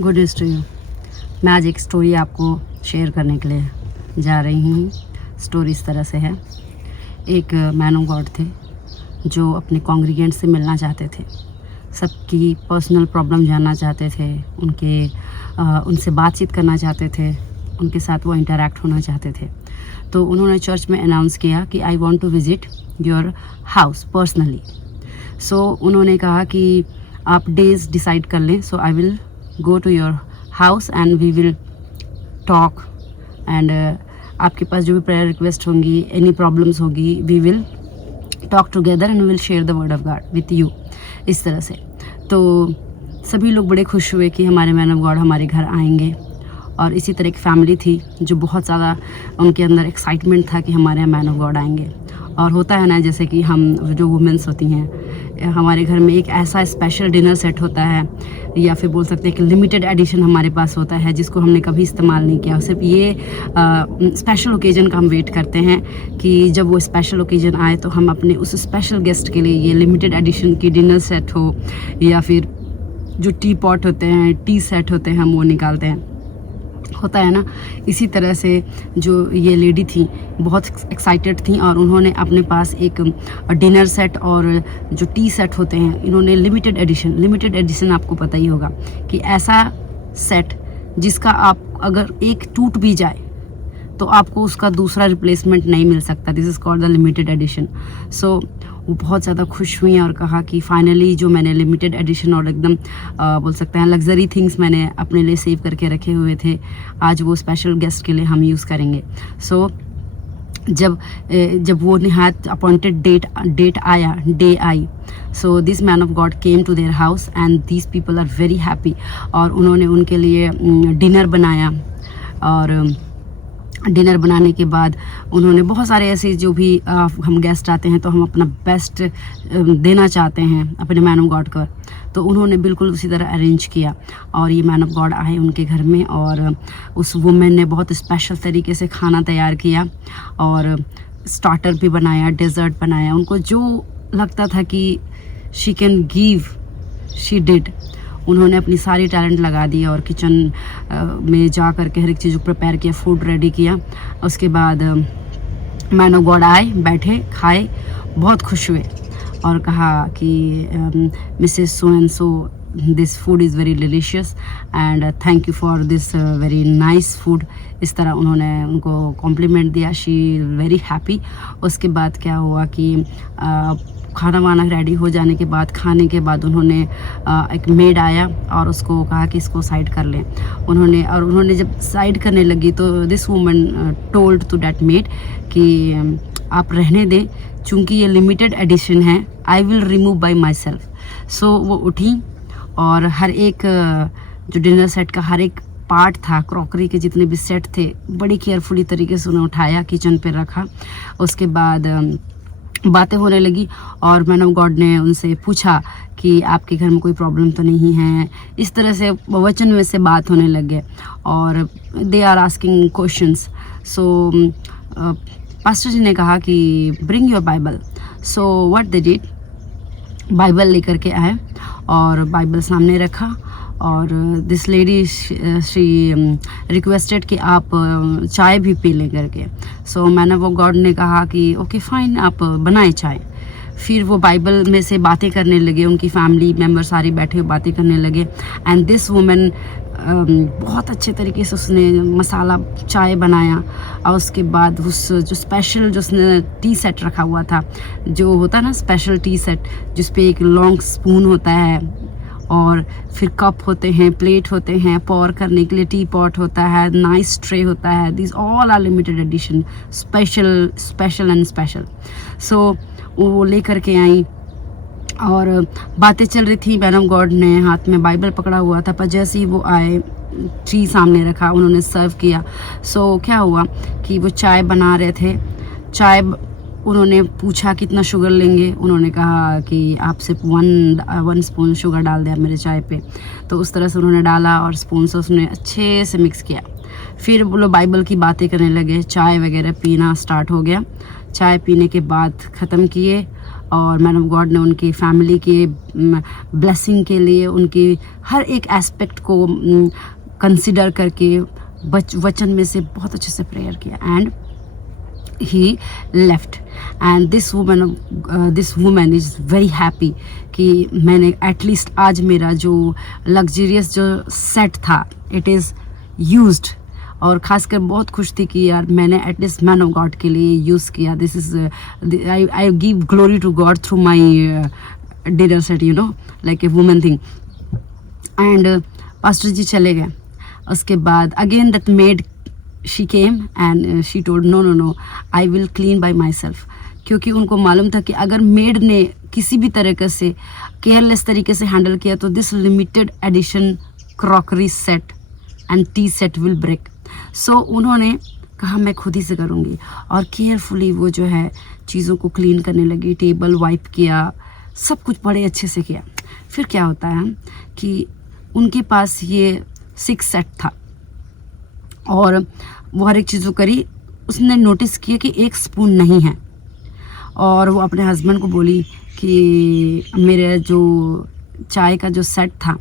Good news to you. मैं आज एक स्टोरी आपको शेयर करने के लिए जा रही हूँ। स्टोरी इस तरह से है। एक मैन ऑफ गॉड थे जो अपने कॉन्ग्रीगेंट से मिलना चाहते थे, सबकी पर्सनल प्रॉब्लम जानना चाहते थे, उनसे बातचीत करना चाहते थे, उनके साथ वो इंटरैक्ट होना चाहते थे। तो उन्होंने चर्च में अनाउंस किया कि I want to visit your house personally. So उन्होंने कहा कि आप डेज़ डिसाइड कर लें, so I will go to your house and we will talk and आपके पास जो भी प्रेयर रिक्वेस्ट होंगी, एनी प्रॉब्लम्स होगी, we will talk together and will share the word of God with you. इस तरह से तो सभी लोग बड़े खुश हुए कि हमारे मैन ऑफ गॉड हमारे घर आएंगे। और इसी तरह एक फैमिली थी जो बहुत ज़्यादा उनके अंदर एक्साइटमेंट था कि हमारे यहाँ मैन ऑफ गॉड आएंगे। और होता है ना, जैसे कि हम जो वुमेंस होती हैं, हमारे घर में एक ऐसा स्पेशल डिनर सेट होता है, या फिर बोल सकते हैं कि लिमिटेड एडिशन हमारे पास होता है जिसको हमने कभी इस्तेमाल नहीं किया। सिर्फ ये स्पेशल ओकेजन का हम वेट करते हैं कि जब वो स्पेशल ओकेजन आए तो हम अपने उस स्पेशल गेस्ट के लिए ये लिमिटेड एडिशन की डिनर सेट हो, या फिर जो टी पॉट होते हैं, टी सेट होते हैं, हम वो निकालते हैं। होता है ना, इसी तरह से जो ये लेडी थी बहुत एक्साइटेड थी और उन्होंने अपने पास एक डिनर सेट और जो टी सेट होते हैं, इन्होंने लिमिटेड एडिशन आपको पता ही होगा कि ऐसा सेट जिसका आप अगर एक टूट भी जाए तो आपको उसका दूसरा रिप्लेसमेंट नहीं मिल सकता। This is called the limited edition. So वो बहुत ज़्यादा खुश हुई और कहा कि फाइनली जो मैंने लिमिटेड एडिशन और एकदम बोल सकते हैं लग्जरी थिंग्स मैंने अपने लिए सेव करके रखे हुए थे, आज वो स्पेशल गेस्ट के लिए हम यूज़ करेंगे। सो जब वो निहायत अपॉइंटेड डे आई, so this man of God came to their house and these people are very happy. और उन्होंने उनके लिए डिनर बनाया और डिनर बनाने के बाद उन्होंने बहुत सारे ऐसे जो भी हम गेस्ट आते हैं तो हम अपना बेस्ट देना चाहते हैं अपने मैन ऑफ गॉड को, तो उन्होंने बिल्कुल उसी तरह अरेंज किया। और ये मैन ऑफ गॉड आए उनके घर में और उस वुमेन ने बहुत स्पेशल तरीके से खाना तैयार किया और स्टार्टर भी बनाया, डेजर्ट बनाया। उनको जो लगता था कि she can give, she did. उन्होंने अपनी सारी टैलेंट लगा दी और किचन में जा कर के हर एक चीज़ प्रिपेयर किया, फूड रेडी किया। उसके बाद मैन ऑफ गॉड आए, बैठे, खाए, बहुत खुश हुए और कहा कि Mrs so and so, this food is very delicious and thank you for this very nice food. इस तरह उन्होंने उनको कॉम्प्लीमेंट दिया। She very happy. उसके बाद क्या हुआ कि खाना वाना रेडी हो जाने के बाद, खाने के बाद उन्होंने एक मेड आया और उसको कहा कि इसको साइड कर लें। उन्होंने जब साइड करने लगी तो this woman told to that maid कि आप रहने दें, चूँकि ये लिमिटेड एडिशन है, I will remove by myself. So वो उठी और हर एक जो डिनर सेट का हर एक पार्ट था, क्रॉकरी के जितने भी सेट थे, बड़ी केयरफुली तरीके से उन्हें उठाया, किचन पे रखा। उसके बाद बातें होने लगी और मैन ऑफ गॉड ने उनसे पूछा कि आपके घर में कोई प्रॉब्लम तो नहीं है। इस तरह से वचन में से बात होने लग गए और they are asking questions. So pastor ji ने कहा कि bring your Bible. So what they did, Bible लेकर के आए और बाइबल सामने रखा और दिस लेडी शी रिक्वेस्टेड कि आप चाय भी पी लें करके। सो मैन ऑफ गॉड ने कहा कि ओके फाइन, आप बनाए चाय। फिर वो बाइबल में से बातें करने लगे, उनकी फैमिली मेम्बर सारी बैठे हुए बातें करने लगे एंड दिस वुमेन बहुत अच्छे तरीके से उसने मसाला चाय बनाया। और उसके बाद उस जो स्पेशल जो उसने टी सेट रखा हुआ था, जो होता है ना स्पेशल टी सेट, जिस पे एक लॉन्ग स्पून होता है और फिर कप होते हैं, प्लेट होते हैं, पॉर करने के लिए टी पॉट होता है, नाइस ट्रे होता है। This all are limited edition, special and special. So वो लेकर के आई और बातें चल रही थी। मैन ऑफ गॉड ने हाथ में बाइबल पकड़ा हुआ था, पर जैसे ही वो आए, टी सामने रखा, उन्होंने सर्व किया। सो क्या हुआ कि वो चाय बना रहे थे। चाय उन्होंने पूछा कितना शुगर लेंगे, उन्होंने कहा कि आप सिर्फ वन स्पून शुगर डाल दें मेरे चाय पे। तो उस तरह से उन्होंने डाला और स्पून से उसने अच्छे से मिक्स किया। फिर वो लोग बाइबल की बातें करने लगे, चाय वगैरह पीना स्टार्ट हो गया। चाय पीने के बाद ख़त्म किए और मैन ऑफ गॉड ने उनकी फैमिली के ब्लेसिंग के लिए उनकी हर एक एस्पेक्ट को कंसिडर करके वचन में से बहुत अच्छे से प्रेयर किया and he left. And this woman is very happy कि मैंने एटलीस्ट आज मेरा जो लग्जरियस जो सेट था इट इज़ यूज्ड, और ख़ासकर बहुत खुश थी कि यार मैंने एटलीस्ट मैन ऑफ गॉड के लिए यूज़ किया। This is I give glory to God through my dinner set, you know, like a woman thing. And pastor ji चले गए। उसके बाद again that maid she came and she told no I will clean by myself, क्योंकि उनको मालूम था कि अगर मेड ने किसी भी तरीके से केयरलेस तरीके से हैंडल किया तो this limited edition crockery set and tea set will break. So उन्होंने कहा मैं खुद ही से करूँगी, और केयरफुली वो जो है चीज़ों को क्लीन करने लगी, टेबल वाइप किया, सब कुछ बड़े अच्छे से किया। फिर क्या होता है कि उनके पास ये 6 सेट था और वो हर एक चीज़ करी। उसने नोटिस किया कि एक स्पून नहीं है, और वो अपने हस्बैंड को बोली कि मेरे जो चाय का जो सेट था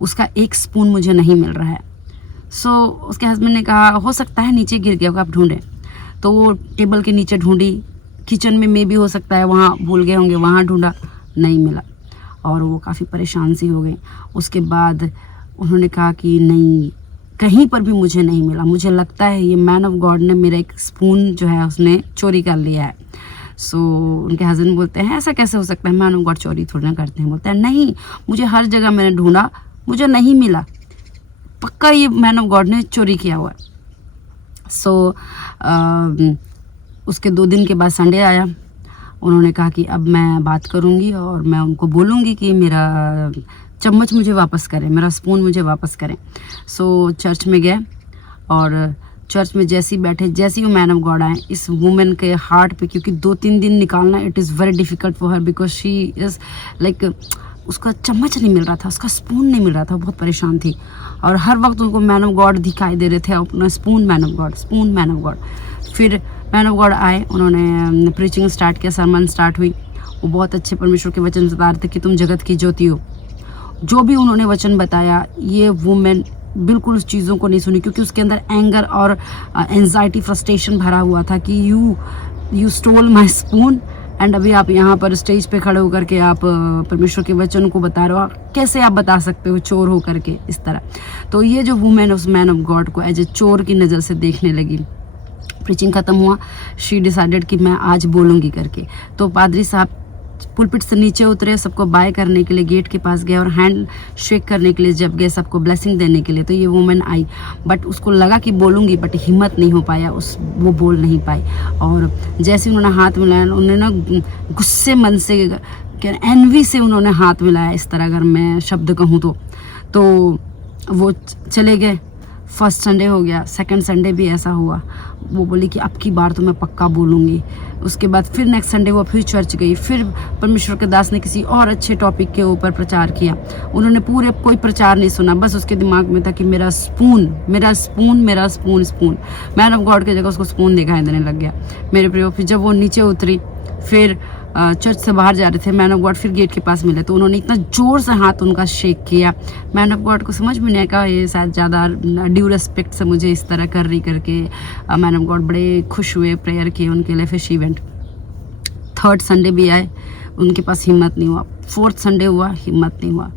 उसका एक स्पून मुझे नहीं मिल रहा है। सो उसके हस्बैंड ने कहा हो सकता है नीचे गिर गया, आप ढूंढें। तो वो टेबल के नीचे ढूंढी, किचन में मे भी हो सकता है वहाँ भूल गए होंगे, वहाँ ढूंढा, नहीं मिला, और वो काफ़ी परेशान सी हो गई। उसके बाद उन्होंने कहा कि नहीं, कहीं पर भी मुझे नहीं मिला, मुझे लगता है ये मैन ऑफ गॉड ने मेरा एक स्पून जो है उसने चोरी कर लिया है। सो उनके हस्बैंड बोलते हैं ऐसा कैसे हो सकता है, मैन ऑफ गॉड चोरी थोड़ी ना करते हैं। बोलते हैं नहीं, मुझे हर जगह मैंने ढूंढा, मुझे नहीं मिला, पक्का ये मैन ऑफ गॉड ने चोरी किया हुआ है। सो उसके 2 दिन के बाद संडे आया। उन्होंने कहा कि अब मैं बात करूँगी और मैं उनको बोलूँगी कि मेरा चम्मच मुझे वापस करें, मेरा स्पून मुझे वापस करें। सो चर्च में गए, और चर्च में जैसे ही बैठे, जैसे ही वो मैन ऑफ गॉड आए, इस वुमेन के हार्ट पे, क्योंकि 2-3 दिन निकालना it is very difficult for her, because she is like, उसका चम्मच नहीं मिल रहा था, उसका स्पून नहीं मिल रहा था, बहुत परेशान थी। और हर वक्त उनको मैन ऑफ गॉड दिखाई दे रहे थे, अपना spoon man of God, spoon man of God. फिर मैन ऑफ गॉड आए, उन्होंने प्रीचिंग स्टार्ट किया, सरमन स्टार्ट हुई। वो बहुत अच्छे परमेश्वर के वचन बता रहे थे कि तुम जगत की ज्योति हो। जो भी उन्होंने वचन बताया, ये वुमेन बिल्कुल उस चीज़ों को नहीं सुनी, क्योंकि उसके अंदर एंगर और एंजाइटी, फ्रस्ट्रेशन भरा हुआ था कि you stole my spoon, and अभी आप यहाँ पर स्टेज पे खड़े होकर के आप परमेश्वर के वचन को बता रहे हो, कैसे आप बता सकते हो चोर हो करके, इस तरह। तो ये जो वुमेन उस मैन ऑफ गॉड को एज ए चोर की नज़र से देखने लगी। प्रीचिंग ख़त्म हुआ, शी डिसाइडेड कि मैं आज बोलूँगी करके। तो पादरी साहब पुलपिट से नीचे उतरे, सबको बाय करने के लिए गेट के पास गए, और हैंड शेक करने के लिए जब गए, सबको ब्लेसिंग देने के लिए, तो ये वुमेन आई, बट उसको लगा कि बोलूँगी, बट हिम्मत नहीं हो पाया, वो बोल नहीं पाई। और जैसे उन्होंने हाथ मिलाया, उन्होंने ना गुस्से मन से, एनवी से उन्होंने हाथ मिलाया, इस तरह अगर मैं शब्द कहूँ तो वो चले गए। फर्स्ट संडे हो गया, सेकंड संडे भी ऐसा हुआ। वो बोली कि अब की बार तो मैं पक्का बोलूँगी। उसके बाद फिर नेक्स्ट संडे वो फिर चर्च गई, फिर परमेश्वर के दास ने किसी और अच्छे टॉपिक के ऊपर प्रचार किया। उन्होंने पूरे कोई प्रचार नहीं सुना, बस उसके दिमाग में था कि मेरा स्पून, मेरा स्पून, मेरा spoon, spoon. Man of God की जगह उसको स्पून दिखाई देने लग गया मेरे प्रियो। फिर जब वो नीचे उतरी, फिर चर्च से बाहर जा रहे थे, मैन ऑफ गॉड फिर गेट के पास मिले, तो उन्होंने इतना ज़ोर से हाथ उनका शेक किया। मैन ऑफ गॉड को समझ में नहीं आया, ये शायद ज़्यादा ड्यू रिस्पेक्ट से मुझे इस तरह कर रही करके। मैन ऑफ गॉड बड़े खुश हुए, प्रेयर किए उनके लिए। फिर शी वेंट। थर्ड संडे भी आए, उनके पास हिम्मत नहीं हुआ। फोर्थ संडे हुआ, हिम्मत नहीं हुआ।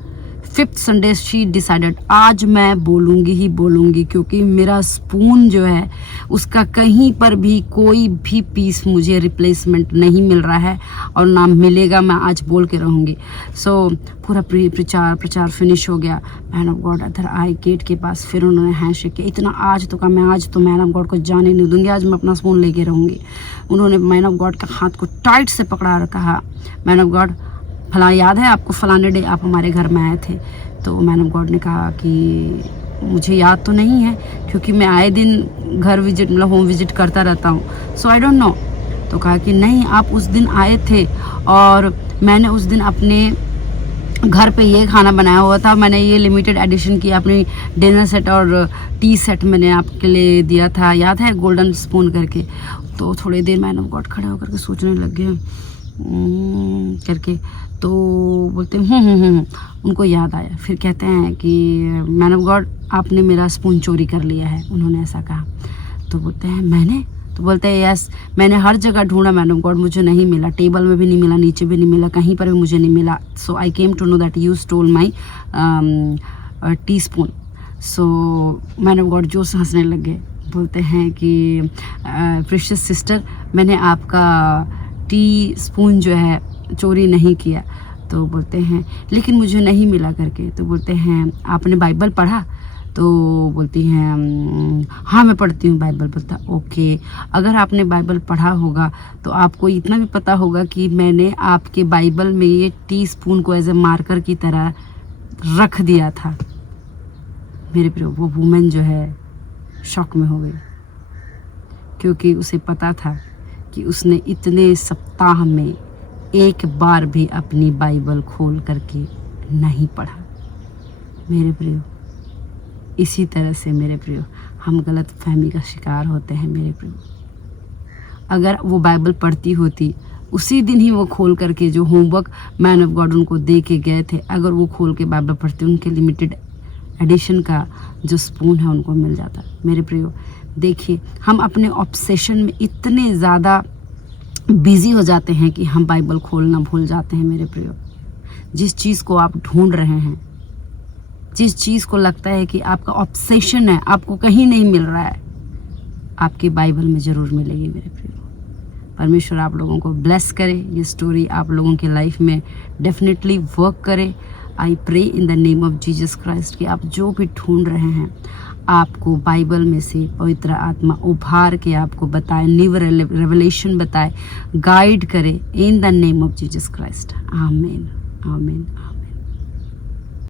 फिफ्थ संडे शी डिसाइडेड आज मैं बोलूँगी ही बोलूँगी, क्योंकि मेरा स्पून जो है उसका कहीं पर भी कोई भी पीस मुझे रिप्लेसमेंट नहीं मिल रहा है और ना मिलेगा, मैं आज बोल के रहूँगी। सो पूरा प्रचार फिनिश हो गया। मैन ऑफ गॉड अदर आए गेट के पास, फिर उन्होंने हैंडशेक किया। इतना आज तो कहा, मैं आज तो मैन ऑफ गॉड को जाने नहीं दूँगी, आज मैं अपना स्पून लेके रहूँगी। उन्होंने मैन ऑफ गॉड का हाथ को टाइट से पकड़ा और कहा, मैन ऑफ गॉड फला याद है आपको, फलाने डे आप हमारे घर में आए थे। तो मैन ऑफ गॉड ने कहा कि मुझे याद तो नहीं है, क्योंकि मैं आए दिन घर विजिट, मतलब होम विजिट करता रहता हूँ, सो आई डोंट नो। तो कहा कि नहीं, आप उस दिन आए थे और मैंने उस दिन अपने घर पे ये खाना बनाया हुआ था, मैंने ये लिमिटेड एडिशन की अपनी डिनर सेट और टी सेट मैंने आपके लिए दिया था, याद है, गोल्डन स्पून करके। तो थोड़ी देर मैन ऑफ गॉड खड़े होकर के सोचने लग गए करके, तो बोलते उनको याद आया। फिर कहते हैं कि मैन ऑफ गॉड आपने मेरा स्पून चोरी कर लिया है, उन्होंने ऐसा कहा। तो बोलते हैं मैंने, तो बोलते हैं यस मैंने हर जगह ढूंढा मैन ऑफ गॉड, मुझे नहीं मिला, टेबल में भी नहीं मिला, नीचे भी नहीं मिला, कहीं पर भी मुझे नहीं मिला। So I came to know that you stole my teaspoon. So man of God जोर से हंसने लग गए। बोलते हैं कि प्रीशियस सिस्टर मैंने आपका टी स्पून जो है चोरी नहीं किया। तो बोलते हैं लेकिन मुझे नहीं मिला करके। तो बोलते हैं आपने बाइबल पढ़ा? तो बोलती हैं हाँ मैं पढ़ती हूँ बाइबल। बोलता ओके, अगर आपने बाइबल पढ़ा होगा तो आपको इतना भी पता होगा कि मैंने आपके बाइबल में ये टी स्पून को एज ए मार्कर की तरह रख दिया था। मेरे प्रिय, वो वुमेन जो है शॉक में हो गई, क्योंकि उसे पता था कि उसने इतने सप्ताह में एक बार भी अपनी बाइबल खोल करके नहीं पढ़ा। मेरे प्रियो, इसी तरह से मेरे प्रियो हम गलत फहमी का शिकार होते हैं। मेरे प्रियो, अगर वो बाइबल पढ़ती होती, उसी दिन ही वो खोल करके जो होमवर्क मैन ऑफ गॉड उनको दे के गए थे, अगर वो खोल के बाइबल पढ़ते, उनके लिमिटेड एडिशन का जो स्पून है उनको मिल जाता। मेरे प्रियो देखिए, हम अपने ऑब्सेशन में इतने ज़्यादा बिजी हो जाते हैं कि हम बाइबल खोलना भूल जाते हैं। मेरे प्रियो, जिस चीज़ को आप ढूंढ रहे हैं, जिस चीज़ को लगता है कि आपका ऑब्सेशन है, आपको कहीं नहीं मिल रहा है, आपकी बाइबल में ज़रूर मिलेगी। मेरे प्रियो, परमेश्वर आप लोगों को ब्लेस करे, ये स्टोरी आप लोगों की लाइफ में डेफिनेटली वर्क करे। I pray in the name of Jesus Christ कि आप जो भी ढूंढ रहे हैं, आपको बाइबल में से पवित्र आत्मा उभार के आपको बताए, न्यू रेवलेशन बताए, गाइड करे इन the name of Jesus Christ. आमीन, आमीन, आमीन।